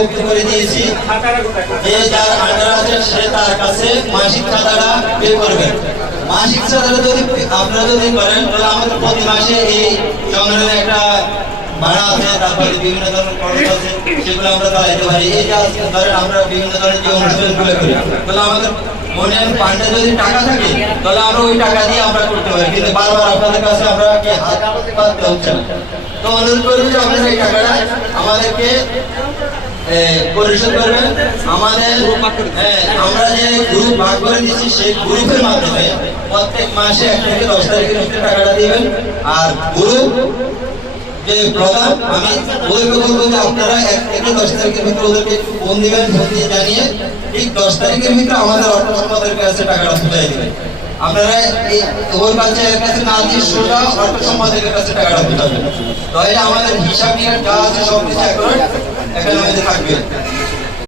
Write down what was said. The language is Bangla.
মুক্ত করে দিয়েছি। যে যার আন্ডার আছে সে তার কাছে মাসিক চাঁদাটা পে করবেন। মাসিক চাঁদাটা যদি আপনারা যদি করেন তাহলে আমাদের প্রতি মাসে এই সংগঠনের একটা ভাড়া আছে, তারপরে বিভিন্ন ধরনের খরচ আছে, সেগুলো আমরা চালাইতে পারি। এই যে আজকে ধরেন আমরা বিভিন্ন ধরনের যে অনুষ্ঠানগুলো করি, তাহলে আমাদের মনে ফান্ডে যদি টাকা থাকে তাহলে আমরা ওই টাকা দিয়ে আমরা করতে পারি। কিন্তু বারবার আপনাদের কাছে আমরা হাত পাততে হচ্ছে না। তো অনুরোধ করবো যে আপনারা এই টাকাটা আমাদেরকে পরিশোধ করবেন। আমাদের আমরা যে গ্রুপ ভাগ করে দিচ্ছি সেই গ্রুপের মাধ্যমে প্রত্যেক মাসে 1 থেকে 10 তারিখের ভিতরে টাকাটা দিবেন। আর গ্রুপ যে প্রধান আমি ওই বলবো যে আপনারা 1 থেকে 10 তারিখের ভিতরে ওদেরকে একটু ফোন দিবেন, ফোন দিয়ে জানিয়ে ঠিক 10 তারিখের ভিতরে আমাদের অর্থ সম্পাদকের কাছে টাকাটা পৌঁছে দিবেন। আপনারা এই ওর কাছে না দিয়ে সোজা অর্থ সম্পাদকের কাছে টাকাটা পৌঁছাবেন। তাহলে আমাদের হিসাব নিকাশ যা আছে সব কিছু এখানে আমাদের থাকবে।